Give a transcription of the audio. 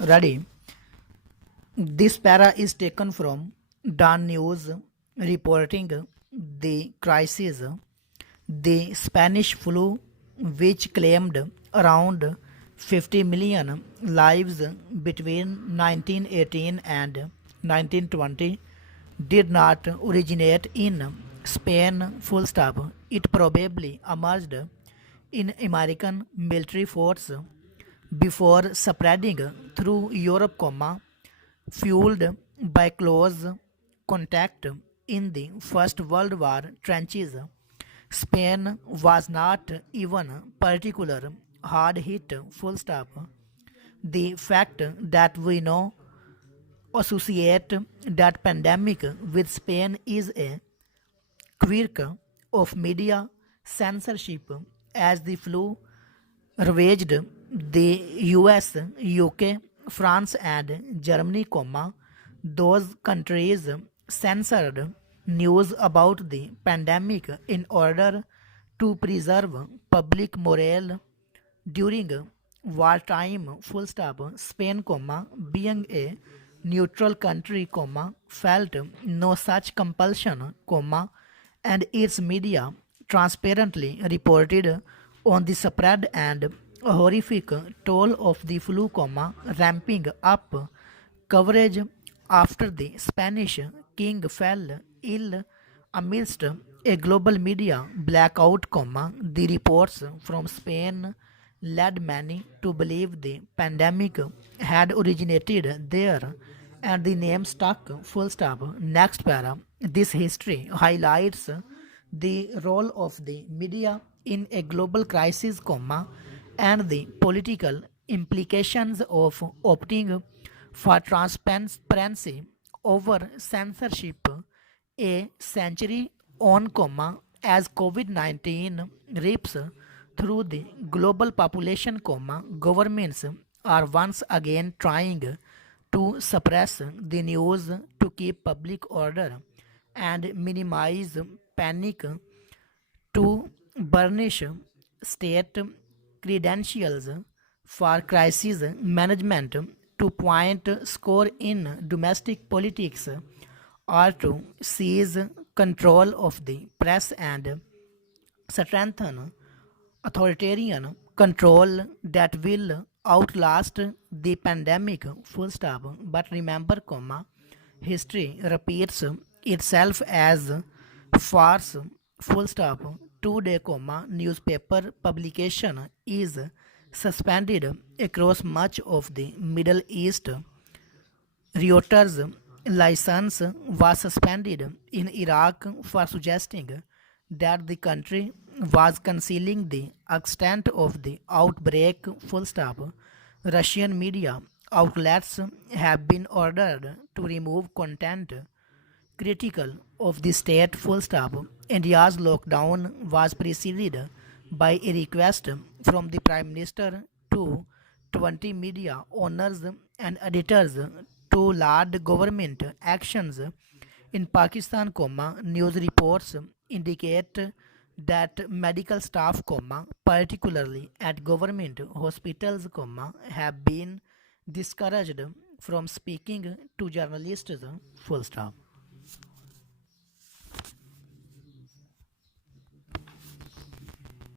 Ready? This para is taken from Dan News reporting the crisis, the Spanish flu, which claimed around 50 million lives between 1918 and 1920, did not originate in Spain, full stop. It probably emerged in American military force before spreading through Europe, fueled by close contact in the First World War trenches. Spain was not even particular hard hit, full stop. The fact that we now associate that pandemic with Spain is a quirk of media censorship as the flu ravaged the US, UK, France, and Germany, those countries censored news about the pandemic in order to preserve public morale during wartime, full stop. Spain, being a neutral country, felt no such compulsion, and its media transparently reported on the spread and horrific toll of the flu, ramping up coverage after the Spanish king fell ill amidst a global media blackout, the reports from Spain led many to believe the pandemic had originated there and the name stuck, full stop. Next para. This history highlights the role of the media in a global crisis, and the political implications of opting for transparency over censorship a century on, as COVID-19 rips through the global population, governments are once again trying to suppress the news to keep public order and minimize panic, to burnish state credentials for crisis management, to point score in domestic politics, or to seize control of the press and strengthen authoritarian control that will outlast the pandemic, full stop. But remember, history repeats itself as farce, full stop. Today, newspaper publication is suspended across much of the Middle East. Reuters' license was suspended in Iraq for suggesting that the country was concealing the extent of the outbreak, full stop. Russian media outlets have been ordered to remove content critical of the state, full stop. India's lockdown was preceded by a request from the Prime Minister to 20 media owners and editors to laud government actions in Pakistan, news reports indicate that medical staff, particularly at government hospitals, have been discouraged from speaking to journalists, full stop.